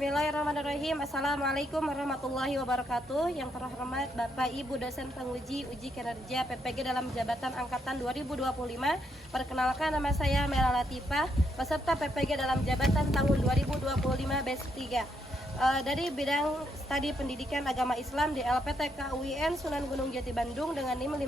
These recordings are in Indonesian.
Bismillahirrahmanirrahim. Assalamualaikum warahmatullahi wabarakatuh. Yang terhormat Bapak Ibu dosen penguji uji kinerja PPG dalam jabatan angkatan 2025. Perkenalkan, nama saya Mela Latifah, peserta PPG dalam jabatan tahun 2025 batch 3. Dari bidang studi pendidikan agama Islam di LPTK UIN Sunan Gunung Jati Bandung dengan NIM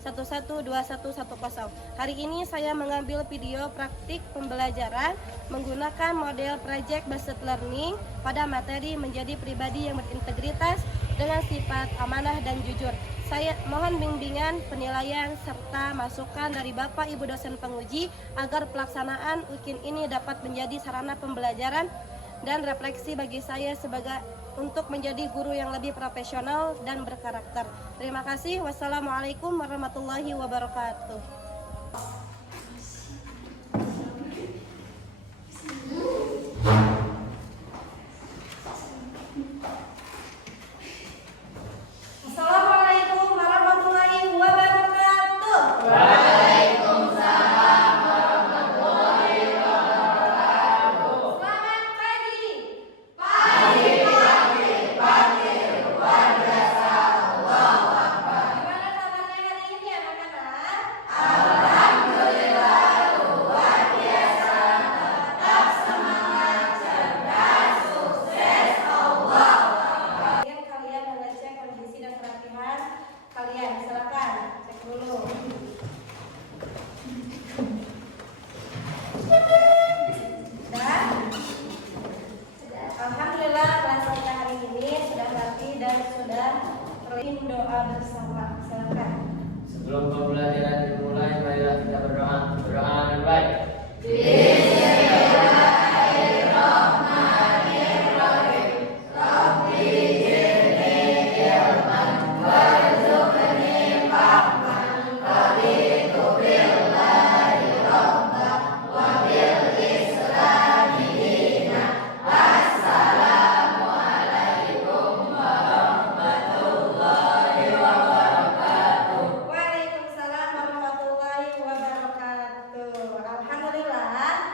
5252112110. Hari ini saya mengambil video praktik pembelajaran menggunakan model project based learning pada materi menjadi pribadi yang berintegritas dengan sifat amanah dan jujur. Saya mohon bimbingan, penilaian, serta masukan dari Bapak Ibu dosen penguji agar pelaksanaan UKIN ini dapat menjadi sarana pembelajaran dan refleksi bagi saya sebagai untuk menjadi guru yang lebih profesional dan berkarakter. Terima kasih. Wassalamualaikum warahmatullahi wabarakatuh. Assalamualaikum warahmatullahi wabarakatuh. Kalian silakan cek dulu. Dan alhamdulillah kelas kita hari ini sudah rapi dan sudah terlihat doa bersama. Silakan. Sebelum pembelajaran dimulai, marilah kita berdoa. Berdoa yang baik. Waalaikumsalam warahmatullahi wabarakatuh. Alhamdulillah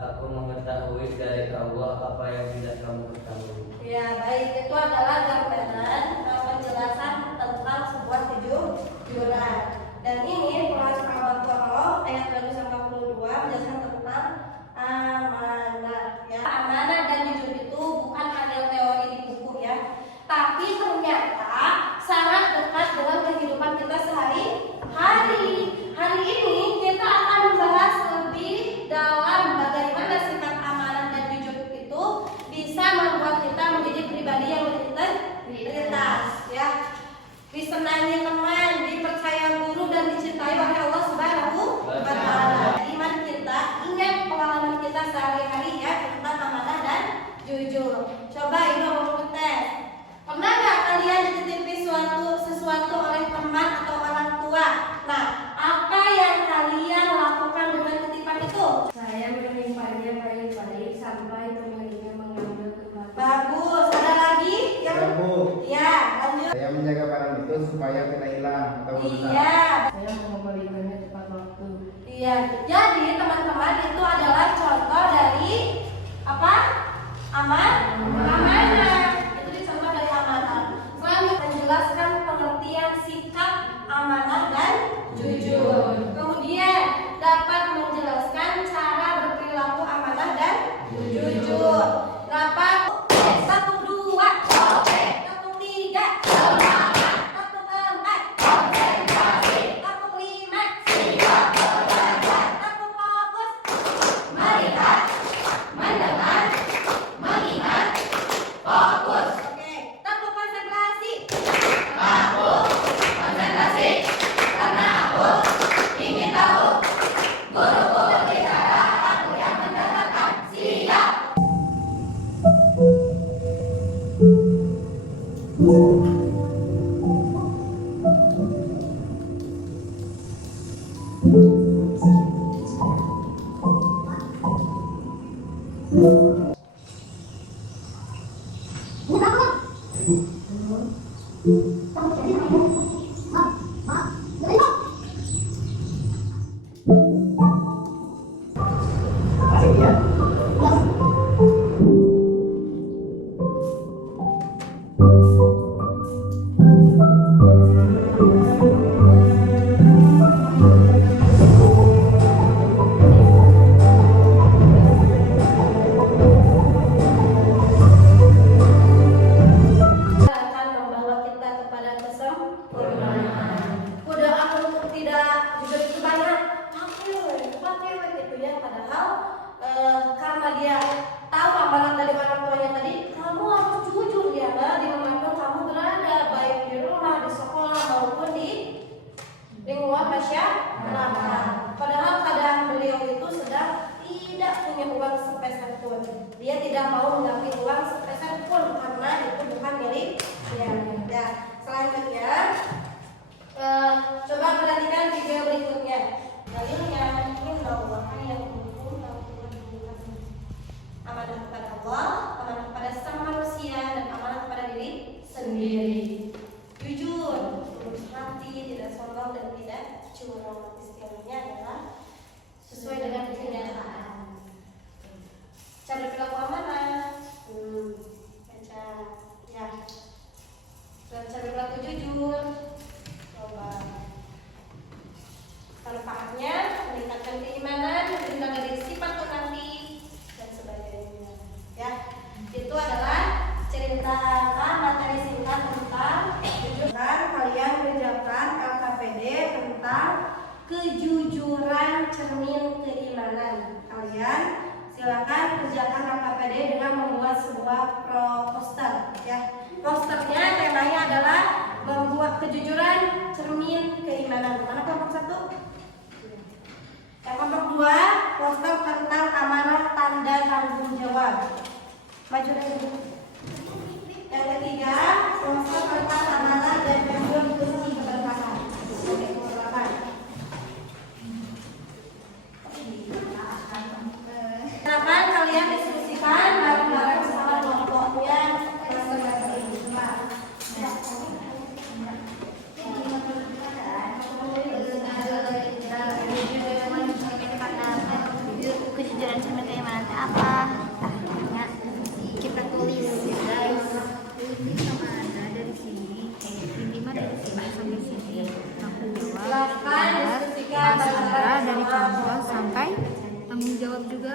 aku mengetahui dari Allah apa yang tidak kamu ketahui. Ya, baik, itu adalah gambaran penjelasan tentang sebuah kejujuran. Dan ini Quran surah Al-Baqarah ayat 242 menjelaskan tentang amanah. Ya, amanah dan jujur itu bukan hanya teori di buku ya, tapi ternyata sangat dekat dengan kehidupan kita sehari-hari. Hari ini kita akan membahas lebih dalam bagaimana sikap amanah dan jujur itu bisa membuat kita menjadi pribadi yang berintegritas, ya, disenangi teman, dipercaya guru, dan dicintai oleh Allah Subhanahu wa Ta'ala. Iman kita, ingat pengalaman kita sehari-hari ya tentang amanah dan jujur. Coba Ibu mau tes. Pernah nggak kalian dititipi sesuatu oleh teman atau orang tua? Nah, apa yang kalian lakukan dengan titipan itu? Saya menyimpannya baik-baik sampai pemiliknya mengambil kembali. Bagus. Ada lagi yang? Ya, lanjut. Saya menjaga barang itu supaya tidak hilang atau rusak. Iya. Saya mengembalikannya tepat waktu. Iya. Jadi teman-teman, itu adalah contoh dari apa? Amanah. Itu dicontoh dari amanah. Selanjutnya menjelaskan pengertian sikap amanah dan jujur. Kemudian dapat menjelaskan cara berperilaku amanah dan jujur. Dapat 1, 2, 1, 3, 1, 4, 1, 5, 1 fokus, melihat, mendengar, mengingat, fokus. Oke, takut konsentrasi. Konsentrasi, karena aku ingin tahu. Guruku berbicara, aku yang mendengarkan. Siap. Akan membawa kita kepada kesempurnaan. Udah aku untuk tidak jujur itu banyak pakai gitu ya, padahal karena dia tahu amanat dari orang tuanya tadi, kamu harus jujur ya dimanapun kamu berada, baik di rumah, di sekolah maupun di lingkungan masyarakat. Padahal keadaan beliau itu sedang tidak punya uang sepeser pun. Dia tidak mau mengambil uang sepeser pun karena itu bukan milik dia. Ya, selanjutnya coba perhatikan video berikutnya. Dalilnya amanah kepada Allah, amanah kepada sang manusia, dan amanah kepada diri sendiri. Jujur, tulus hati, tidak sombong dan tidak curang. Istilahnya adalah sesuai dengan kenyataan. Cara berperilaku amanah, baca, ya. Dan cara berperilaku jujur, coba. Manfaatnya meningkatkan keimanan, menjaga dari sifat munafik dan sebagainya. Ya, itu adalah cerita materi singkat tentang kejujuran. Kalian kerjakan LKPD tentang kejujuran cermin keimanan. Kalian silakan kerjakan LKPD dengan membuat sebuah poster. Ya, posternya temanya adalah membuat kejujuran cermin keimanan. Mana kelompok 1? Yang kelompok 2, poster tentang amanah tanda tanggung jawab. Maju lagi. Yang ketiga, poster tentang amanah dan jujur besi keberkahan. Oke, silakan. Silakan kalian diskusikan bareng-bareng sama kelompoknya masing-masing. Kejujuran cermin pelajarannya apa? Tanya. Kita tulis guys. Ini sama Anda dari sini, ini mah dari sini sampai sini. Tanggung jawab. Silakan diskusikan Mas Andra bareng-bareng dari semua. kelompok sampai tanggung jawab juga.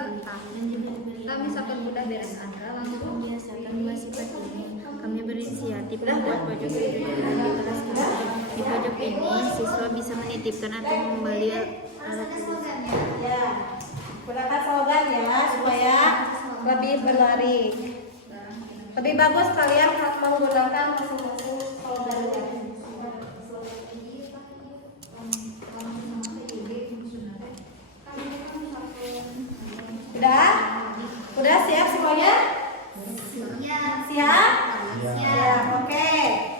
Kami sahabat muda beres Anda langsung dan dua sifat ini. Kami berinisiatif membuat pojok kejujuran di kelas kami. Di pojok ini siswa bisa menitipkan atau mengembali alat tulis. Ya, gunakan slogan ya supaya lebih berlari. Lebih bagus kalian menggunakan masing-masing slogannya. Udah? Udah siap semuanya? Siap? Siap, oke.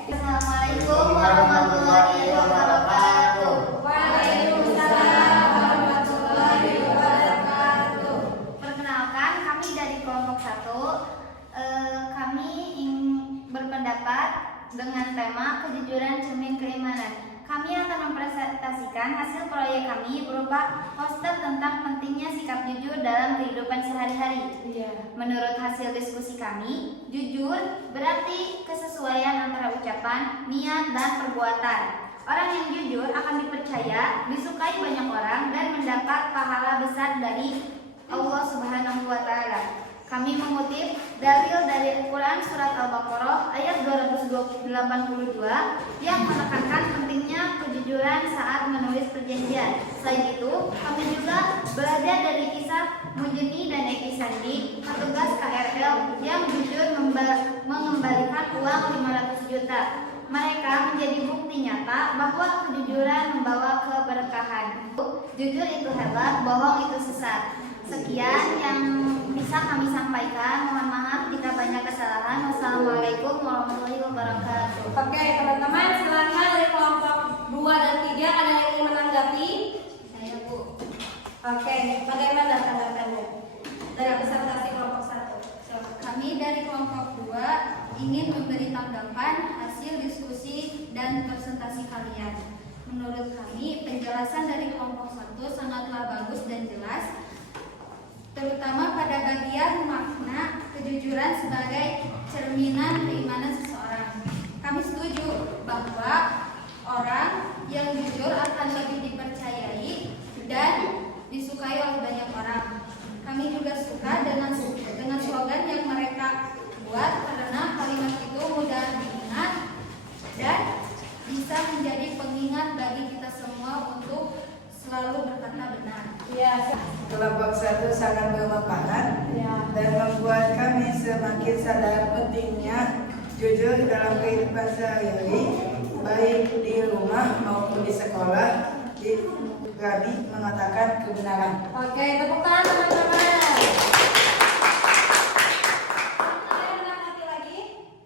Assalamualaikum warahmatullahi wabarakatuh. Waalaikumsalam warahmatullahi wabarakatuh. Perkenalkan, kami dari kelompok 1. Kami ingin berpendapat dengan tema kejujuran cermin keimanan. Kami akan mempresentasikan hasil proyek kami berupa poster tentang pentingnya sikap jujur dalam kehidupan sehari-hari. Menurut hasil diskusi kami, jujur berarti kesesuaian antara ucapan, niat, dan perbuatan. Orang yang jujur akan dipercaya, disukai banyak orang, dan mendapat pahala besar dari Allah Subhanahu wa Ta'ala. Kami mengutip dalil dari Al-Quran Surat Al-Baqarah ayat 282 yang menekankan pentingnya kejujuran saat menulis perjanjian. Selain itu, kami juga belajar dari kisah Mujni dan Eki Sandi, petugas KRL yang jujur mengembalikan uang 500 juta. Mereka menjadi bukti nyata bahwa kejujuran membawa keberkahan. Jujur itu hebat, bohong itu sesat. Sekian yang bisa kami sampaikan. Mohon maaf jika banyak kesalahan. Wassalamualaikum warahmatullahi wabarakatuh. Oke, teman-teman, silakan dari kelompok 2 dan 3 ada yang ingin menanggapi? Saya Bu. Oke, bagaimana tanggapannya? Dari presentasi kelompok 1. Silakan. Kami dari kelompok 2 ingin memberi tanggapan hasil diskusi dan presentasi kalian. Menurut kami, penjelasan dari kelompok 1 sangatlah bagus dan jelas, terutama pada bagian makna kejujuran sebagai cerminan keimanan seseorang. Kami setuju bahwa orang yang jujur akan lebih dipercayai dan disukai oleh banyak orang. Kami juga suka dengan slogan yang mereka buat karena kalimat itu mudah diingat dan bisa menjadi pengingat bagi kita semua untuk selalu berkata benar. Iya. Kelompok 1 sangat bermanfaat dan membuat kami semakin sadar pentingnya jujur dalam kehidupan sehari-hari, baik di rumah maupun di sekolah. Kami mengatakan kebenaran. Oke, tepuk tangan teman-teman. Ada yang menanggapi lagi?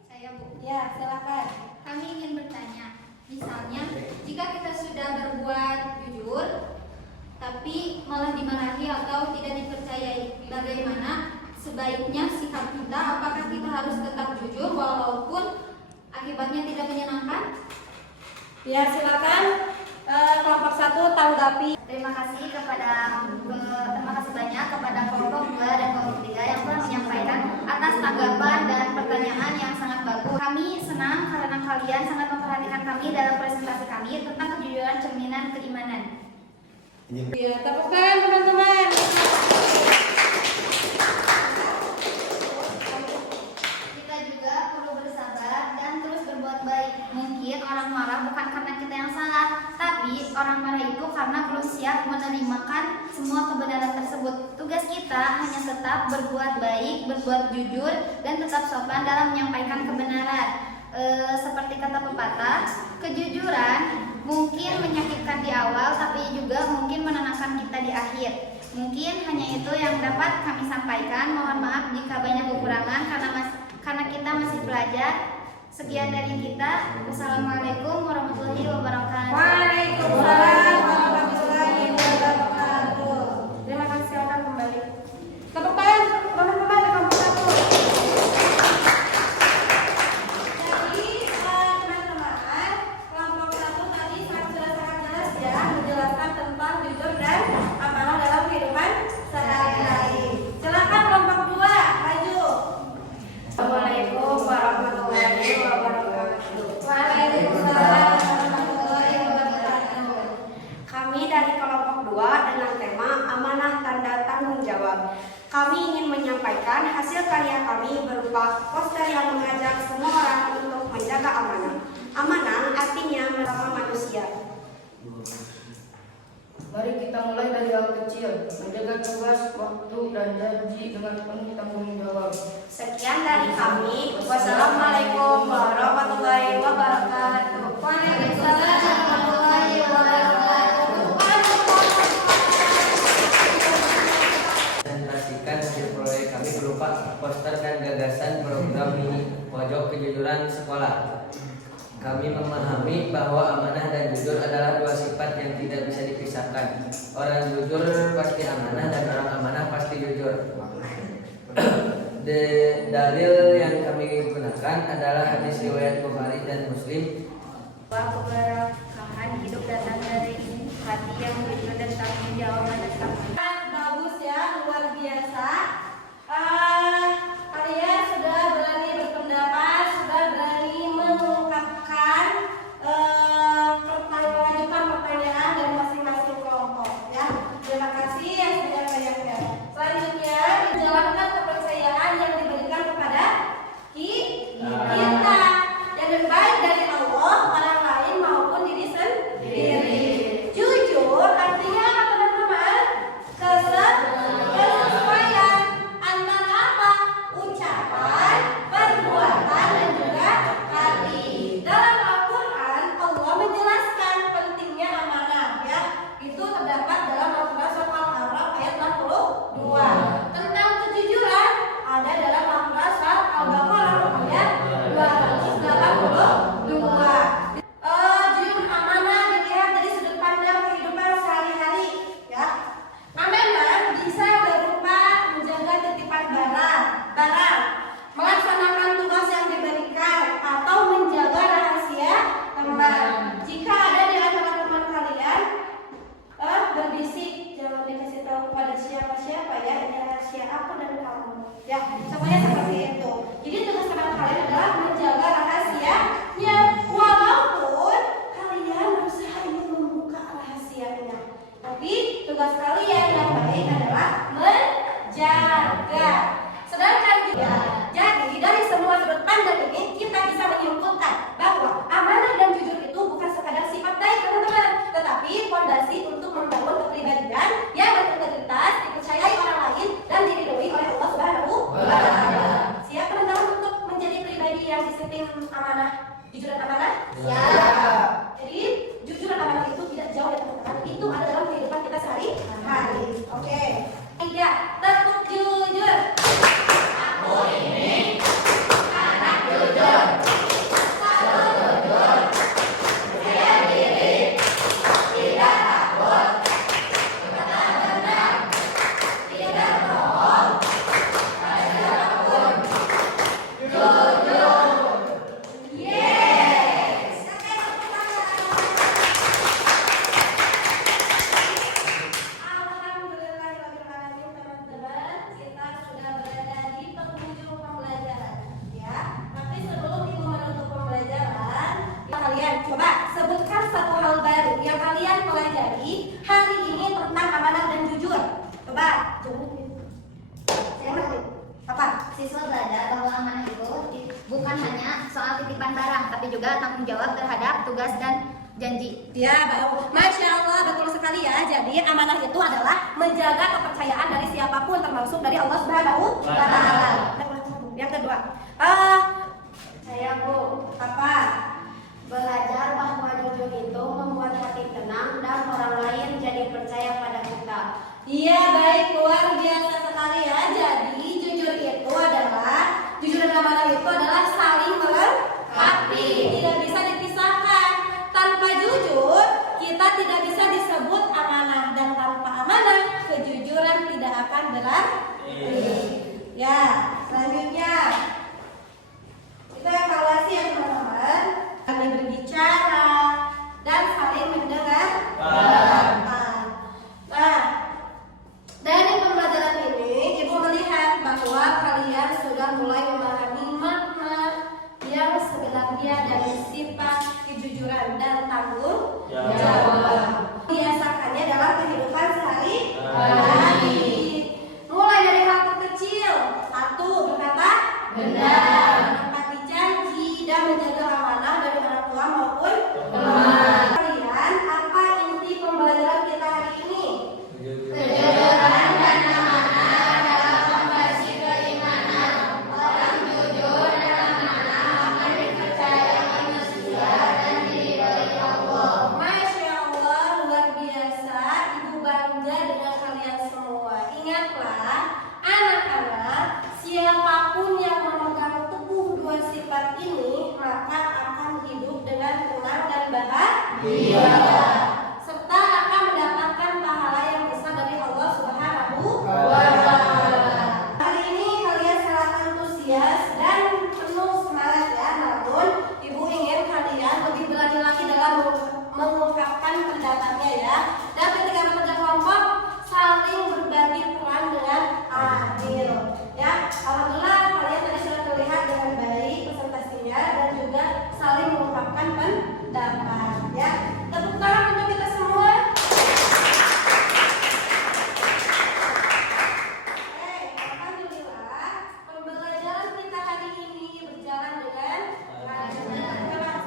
Saya Bu. Ya, silakan. Kami ingin bertanya, misalnya jika kita sudah berbuat jujur tapi malah dimarahi atau tidak dipercayai, bagaimana sebaiknya sikap kita? Apakah kita harus tetap jujur walaupun akibatnya tidak menyenangkan? Ya, silakan kelompok 1 tanggapi. Terima kasih banyak kepada kelompok 2 dan kelompok 3 yang telah menyampaikan atas tanggapan dan pertanyaan yang sangat bagus. Kami senang karena kalian sangat memperhatikan kami dalam presentasi kami tentang kejujuran cerminan keimanan. Ya, tepuk tangan teman-teman. Kita juga perlu bersabar dan terus berbuat baik. Mungkin orang marah bukan karena kita yang salah, tapi orang marah itu karena belum siap menerimakan semua kebenaran tersebut. Tugas kita hanya tetap berbuat baik, berbuat jujur, dan tetap sopan dalam menyampaikan kebenaran. Seperti kata pepatah, kejujuran mungkin menyakitkan di awal, tapi juga mungkin menenangkan kita di akhir. Mungkin hanya itu yang dapat kami sampaikan. Mohon maaf jika banyak kekurangan karena kita masih belajar. Sekian dari kita. Wassalamualaikum warahmatullahi wabarakatuh. Waalaikumsalam warahmatullahi wabarakatuh. Terima kasih, silakan kembali. Tepuk tangan teman-teman di kelompok 1. Jadi teman-teman, kelompok 1 tadi sudah sangat jelas ya menjelaskan tentang jujur dan amanah dalam kehidupan sehari-hari. Silakan menyampaikan hasil karya kami berupa poster yang mengajak semua orang untuk menjaga amanah. Amanah artinya merawat manusia. Mari kita mulai dari hal kecil, menjaga tugas, waktu, dan janji dengan penuh tanggung jawab. Sekian dari kami. Wassalamualaikum warahmatullahi wabarakatuh. Waalaikumsalam warahmatullahi wabarakatuh. Presentasikan hasil proyek kami berupa poster dan gagasan program mini pojok kejujuran sekolah. Kami memahami bahwa amanah dan jujur adalah dua sifat yang tidak bisa dipisahkan. Orang jujur pasti amanah dan orang amanah pasti jujur. Dalil yang kami gunakan adalah hadis riwayat Bukhari dan Muslim. Keberkahan hidup datang dari hati yang jujur dan tanggung jawab menetap. Bagus ya, luar biasa. Kalian sudah berani berpendapat, sudah berani mengungkapkan, mengajukan pertanyaan dari masing-masing kelompok. Ya, terima kasih yang sebanyak-banyaknya. Selanjutnya menjalankan kepercayaan yang diberikan kepada kita, yang lebih baik dari Allah, orang lain maupun diri sendiri. Jujur artinya apa teman-teman? Kesesuaian antara apa? Ucapan, perbuatan, dan juga hati. Dalam Al-Quran, Allah menjelaskan pentingnya amanah. Ya, itu terdapat dalam Al-Quran surat Al-A'raf ayat 62. Tentang kejujuran ada dalam Al-Quran surat Al-Baqarah ayat 282. Jujur amanah dilihat dari sudut pandang kehidupan sehari-hari. Ya, amanah bisa berupa menjaga titipan barang, melaksanakan tugas yang diberikan, atau menjaga rahasia teman. Jika ada di antara teman kalian berbisik, jangan dikasih tahu kepada siapa-siapa ya, ini rahasia aku dan kamu. Ya, semuanya seperti itu. Jadi tugas teman kalian adalah menjaga rahasianya, walaupun kalian berusaha ingin membuka rahasianya. Tapi tugas kalian yang baik adalah menjaga. Sedangkan juga, jadi dari semua sudut pandang ini kita bisa menyimpulkan bahwa amanah dan jujur itu bukan sekadar sifat baik teman-teman, tetapi fondasi untuk membangun kepribadian yang berintegritas, dipercayai orang lain, dan diridhoi oleh Allah Subhanahu wa Ta'ala. Siap teman-teman untuk menjadi pribadi yang disiplin, amanah, jujur dan amanah? Siap. Jadi jujur dan amanah itu tidak jauh ya teman-teman, itu ada dalam kehidupan kita sehari-hari. Oke. Tiga, tepuk jujur. Aku ini anak jujur. Selalu jujur. Percaya diri. Tidak takut. Kata benar. Tidak bohong. Pada siapapun. Jujur. Yes. Alhamdulillahirrahmanirrahim teman-teman, kita sudah berada di penghujung pembelajaran ya. Tapi sebelum ibu menutup pembelajaran, kalian coba sebutkan satu hal baru yang kalian pelajari hari ini tentang amanah dan jujur. Coba apa? Siswa belajar bahwa amanah itu bukan hanya soal titipan barang, tapi juga tanggung jawab terhadap tugas dan janji. Ya, Masya Allah, betul sekali ya. Jadi amanah itu adalah menjaga kepercayaan dari siapapun, termasuk dari Allah Subhanahu wa Ta'ala. Yang kedua, Saya Bu, apa? belajar bahwa jujur itu membuat hati tenang dan orang lain jadi percaya pada kita. Iya, baik, luar biasa sekali ya. Jadi jujur itu adalah, jujur dan amanah itu adalah saling melengkapi, tidak bisa dipisahkan. Tanpa jujur, kita tidak bisa disebut amanah, dan tanpa amanah, kejujuran tidak akan berarti. Ya, selanjutnya kita evaluasi ya teman-teman. Kami berbicara dan saling mendengarkan. Nah, dari pembelajaran ini, Ibu melihat bahwa kalian sudah mulai memahami makna yang sebenarnya dari sifat kejujuran dan tanggung jawab. Biasakannya dalam kehidupan sehari-hari. Mulai dari hal terkecil, serta akan mendapatkan pahala yang besar dari Allah Subhanahu wa Ta'ala. Hari ini kalian sangat antusias dan penuh semangat ya, namun Ibu ingin kalian lebih berani lagi dalam mengungkapkan pendapatnya ya. Dan ketika bekerja kelompok saling berbagi peran dengan adil ya. Alhamdulillah kalian tadi sudah terlihat dengan baik presentasinya dan juga saling mengungkapkan pendapat ya. Tepuk tangan untuk kita semua. Alhamdulillah pembelajaran kita hari ini berjalan dengan lancar.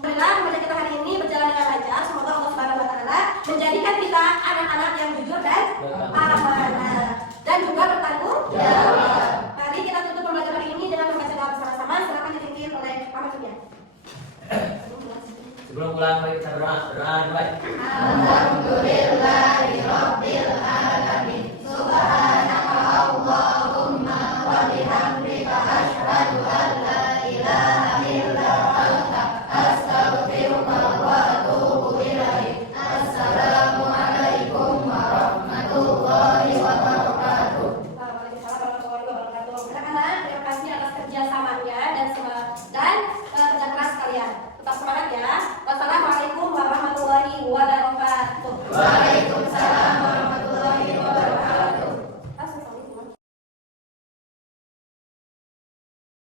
Pembelajaran kita hari ini berjalan dengan lancar. Semoga Allah Subhanahu wa Ta'ala menjadikan kita anak-anak yang jujur dan amanah dan juga bertanggung jawab. Mari kita tutup pembelajaran ini dengan membaca doa bersama-sama. Silakan dipimpin oleh Paman Sugian. Sebelum pulang mari kita berdoa. Doa baik. Alhamdulillahirabbil